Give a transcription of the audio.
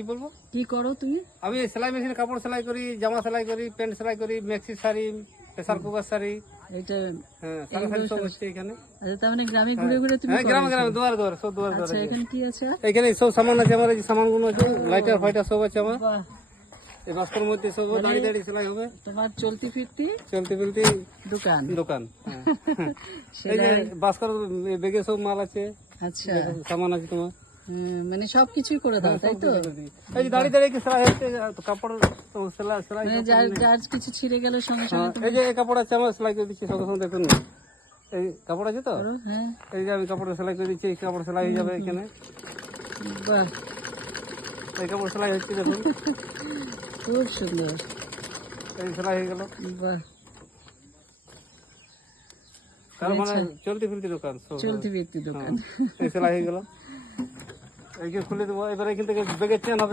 কি বলবো? কি করো তুমি? আমি সেলাই মেশিনে কাপড় সেলাই করি, জামা সেলাই করি, প্যান্ট সেলাই করি, maxi sari, pressure cooker sari. এটা হ্যাঁ, সারা শাড়ি সব হচ্ছে এখানে। আচ্ছা, তার মানে গ্রামে ঘুরে ঘুরে তুমি হ্যাঁ, করো গ্রামে গ্রামে এসব? দুয়ার দুয়ার সব দুয়ার দুয়ার আচ্ছা, আছে। এখানে কি আছে? এখানে সব সামান আছে, আমার এই যে সামানগুলো আছে, লাইটার ফাইটার সব আছে আমার। বাহ, এই বাস্কের মধ্যে সব দাঁড়িয়ে দাঁড়িয়ে সেলাই হবে। তোমার চলতি ফিরতি চলতে ফিরতে দোকান। দোকান। হ্যাঁ। এই যে সেলাই। বাস্কের বেগে সব মাল আছে, আচ্ছা, সামান আছে তোমার। মানে সবকিছুই করে দাও, তাই তো? এই যে দাঁড়িয়ে দাঁড়িয়ে কি সেলাই হচ্ছে, কাপড় সেলাই সেলাই। মানে যার কিছু ছিঁড়ে গেলে সঙ্গে সঙ্গে তুমি এই যে এই কাপড় আছে, আমার সেলাই করে দিচ্ছি সঙ্গে সঙ্গে, দেখুন না এই কাপড় আছে তো, করো। হ্যাঁ, এই যে আমি কাপড় সেলাই করে দিচ্ছি, এই কাপড় সেলাই হয়ে যাবে এখানে। বাহ, এই কাপড় সেলাই হচ্ছে, দেখুন খুব সুন্দর। এই সেলাই হয়ে গেল। বাহ, তার মানে চলতে ফিরতে দোকান সব। চলতি ফিরতি দোকান। এই সেলাই হয়ে গেল। এই যে খুলে দেবো, এবারে এখান থেকে বেগের চেন হবে।